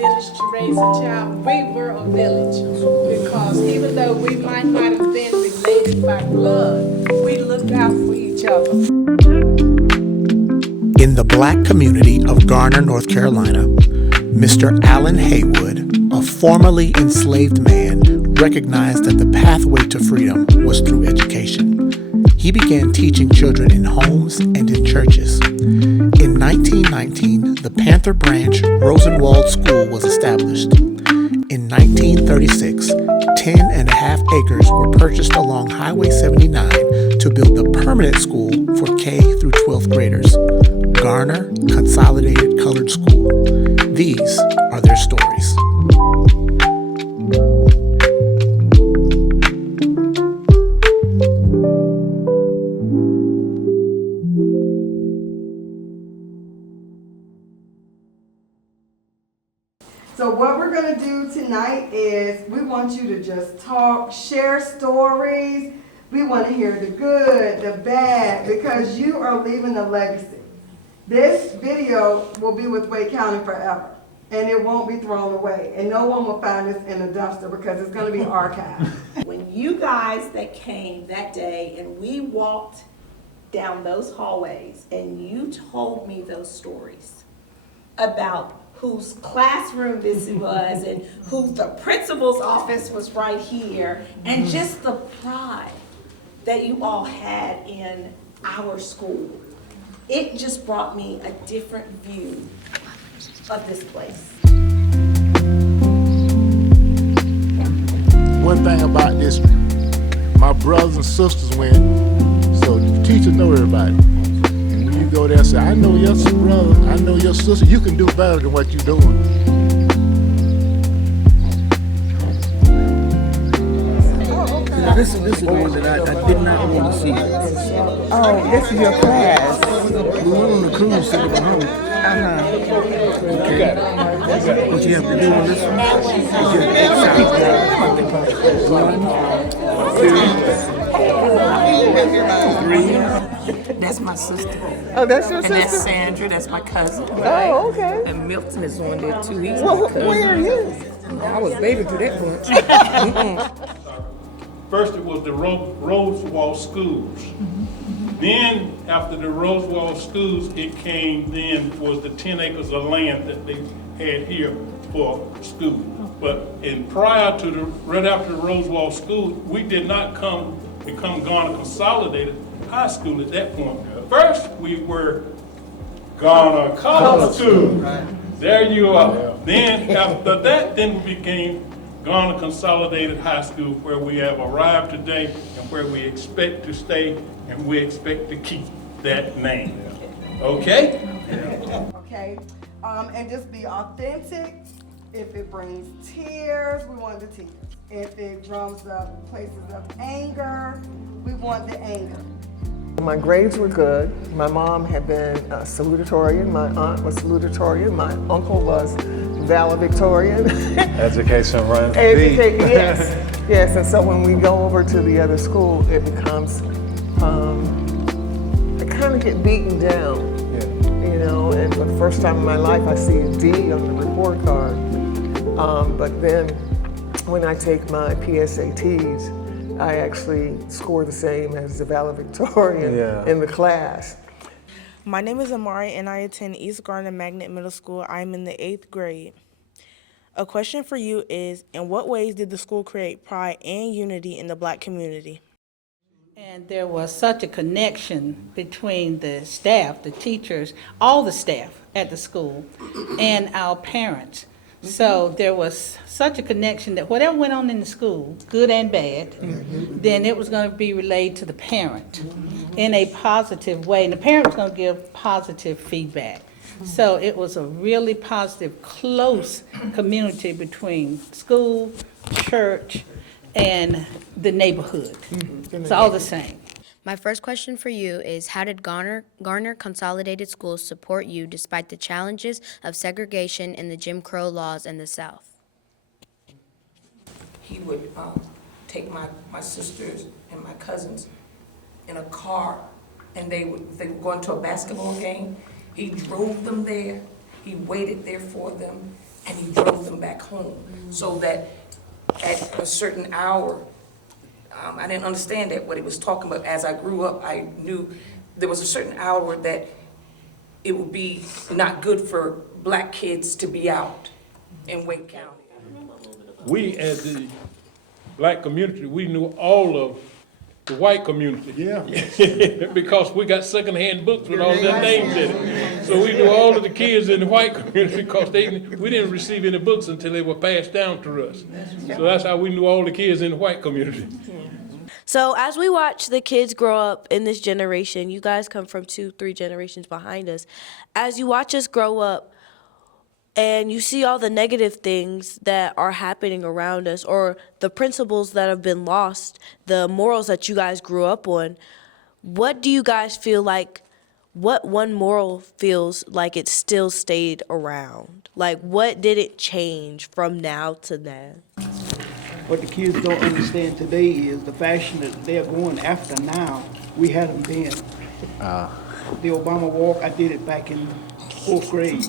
village to raise a child. We were a village because even though we might not have been related by blood, we looked out for each other. In the Black community of Garner, North Carolina, Mr. Allen Haywood, a formerly enslaved man, recognized that the pathway to freedom was through education. He began teaching children in homes and in churches. In 1919, the Panther Branch Rosenwald School was established. In 1936, 10.5 acres were purchased along Highway 79 to build the permanent school for K through 12th graders, Garner Consolidated Colored School. These are their stories. So what we're going to do tonight is we want you to just talk, share stories. We want to hear the good, the bad, because you are leaving a legacy. This video will be with Wake County forever, and it won't be thrown away, and no one will find this in a dumpster because it's going to be archived. When you guys that came that day and we walked down those hallways and you told me those stories about whose classroom this was and who the principal's office was right here, and just the pride that you all had in our school, it just brought me a different view of this place. One thing about this, my brothers and sisters went, so the teachers know everybody. And when you go there and say, I know your brother, I know your sister, you can do better than what you're doing. Now this is the one that I did not want to see. Oh, this is your class. We went on the cruise to go home. Okay. What you have to do on this one is just exercise. 1, 2, 3. That's my sister. Oh, that's your sister? And that's Sandra, that's my cousin. Oh, okay. And Milton is on there too. He's Well, my cousin. where are you? I was baby to that point. First it was the Roosevelt schools. Then after the Roosevelt schools, it came then was the 10 acres of land that they had here for school. But prior to right after the Roosevelt school, we did not become Garner Consolidated High School at that point. First we were Garner Colored School. Right. There you are. Then after that, then we became Garner Consolidated High School, where we have arrived today and where we expect to stay and we expect to keep that name. Okay? Okay. And just be authentic. If it brings tears, we want the tears. If it drums up places of anger, we want the anger. My grades were good. My mom had been a salutatorian. My aunt was salutatorian. My uncle was valedictorian. Education runs deep. Yes, yes. And so when we go over to the other school, it becomes, I kind of get beaten down, you know, and for the first time in my life, I see a D on the report card. But then when I take my PSATs, I actually score the same as the valedictorian in the class. My name is Amari and I attend East Garner Magnet Middle School. I'm in the 8th grade. A question for you is, in what ways did the school create pride and unity in the Black community? And there was such a connection between the staff, the teachers, all the staff at the school, and our parents. So there was such a connection that whatever went on in the school, good and bad, then it was going to be relayed to the parent in a positive way. And the parent was going to give positive feedback. So it was a really positive, close community between school, church, and the neighborhood. It's all the same. My first question for you is, how did Garner Consolidated School support you despite the challenges of segregation and the Jim Crow laws in the South? He would take my sisters and my cousins in a car, and they were going to a basketball game. He drove them there. He waited there for them. and he drove them back home. So that at a certain hour, I didn't understand that what he was talking about. As I grew up, I knew there was a certain hour that it would be not good for black kids to be out in Wake County. We, as the black community, we knew all of the white community. Yeah. Because we got secondhand books with all their names in it. So we knew all of the kids in the white community because we didn't receive any books until they were passed down to us. So that's how we knew all the kids in the white community. So as we watch the kids grow up in this generation, you guys come from 2-3 generations behind us. As you watch us grow up and you see all the negative things that are happening around us, or the principles that have been lost, the morals that you guys grew up on, what do you guys feel like, what one moral feels like it still stayed around? Like, what did it change from now to now? What the kids don't understand today is the fashion that they're going after now, we haven't been. The Obama walk, I did it back in 4th grade.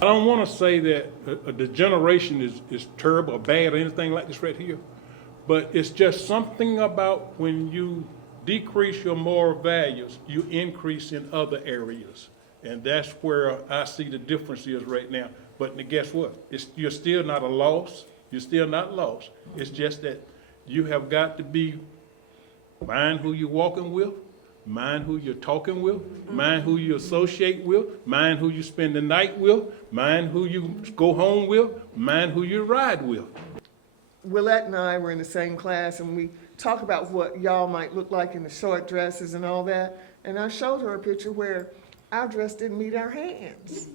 I don't want to say that the generation is terrible or bad or anything like this right here, but it's just something about when you decrease your moral values, you increase in other areas. And that's where I see the difference is right now. But guess what? You're still not a loss. You're still not lost. It's just that you have got to be mind who you're walking with, mind who you're talking with, mind who you associate with, mind who you spend the night with, mind who you go home with, mind who you ride with. Willette and I were in the same class, and we talk about what y'all might look like in the short dresses and all that. And I showed her a picture where our dress didn't meet our hands.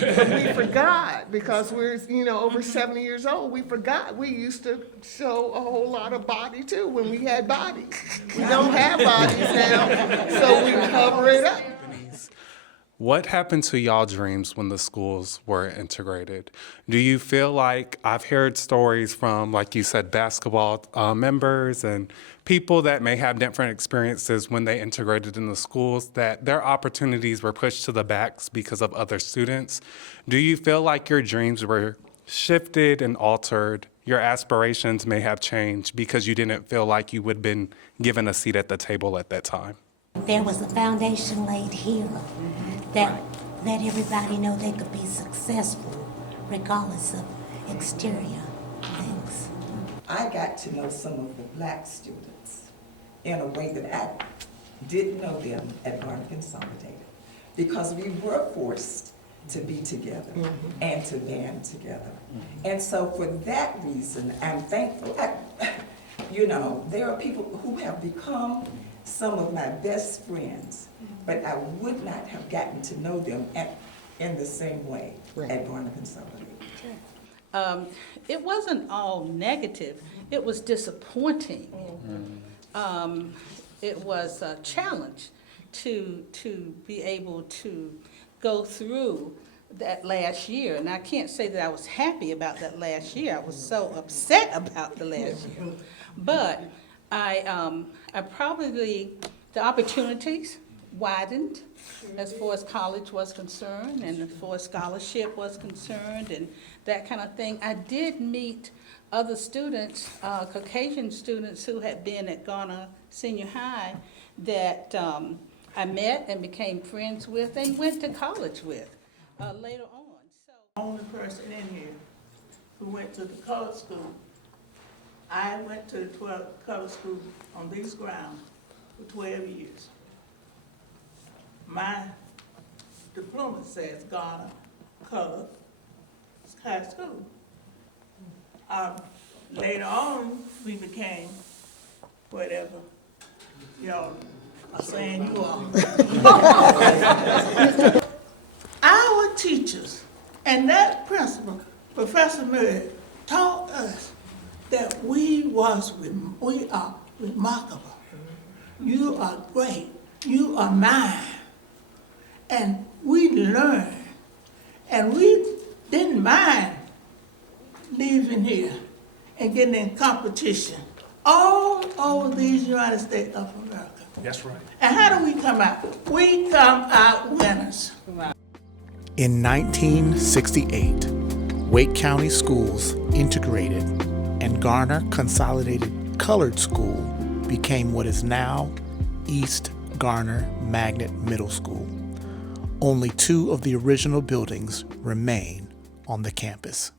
But we forgot, because we're, over 70 years old, we forgot. We used to show a whole lot of body too when we had bodies. We don't have bodies now, so we cover it up. What happened to y'all dreams when the schools were integrated? Do you feel like, I've heard stories from, like you said, basketball members and people that may have different experiences when they integrated in the schools, that their opportunities were pushed to the backs because of other students. Do you feel like your dreams were shifted and altered? Your aspirations may have changed because you didn't feel like you would have been given a seat at the table at that time? There was a foundation laid here that let everybody know they could be successful regardless of exterior things. I got to know some of the black students in a way that I didn't know them at Garner Consolidated, because we were forced to be together and to band together. And so for that reason, I'm thankful. There are people who have become some of my best friends, but I would not have gotten to know them in the same way at Garner Consolidated. It wasn't all negative. It was disappointing. It was a challenge to be able to go through that last year. And I can't say that I was happy about that last year. I was so upset about the last year. But I probably, the opportunities widened as far as college was concerned and as far as scholarship was concerned and that kind of thing. I did meet other students, Caucasian students who had been at Garner Senior High that I met and became friends with and went to college with later on. The only person in here who went to the colored school. I went to the colored school on these grounds for 12 years. My diploma says Garner Colored School. Later on, we became whatever y'all are saying you are. Our teachers and that principal, Professor Murray, taught us that we are remarkable. You are great. You are mine. And we learned. And we didn't mind leaving here and getting in competition all over these United States of America. That's right. And how do we come out? We come out winners. In 1968, Wake County Schools integrated and Garner Consolidated Colored School became what is now East Garner Magnet Middle School. Only 2 of the original buildings remain on the campus.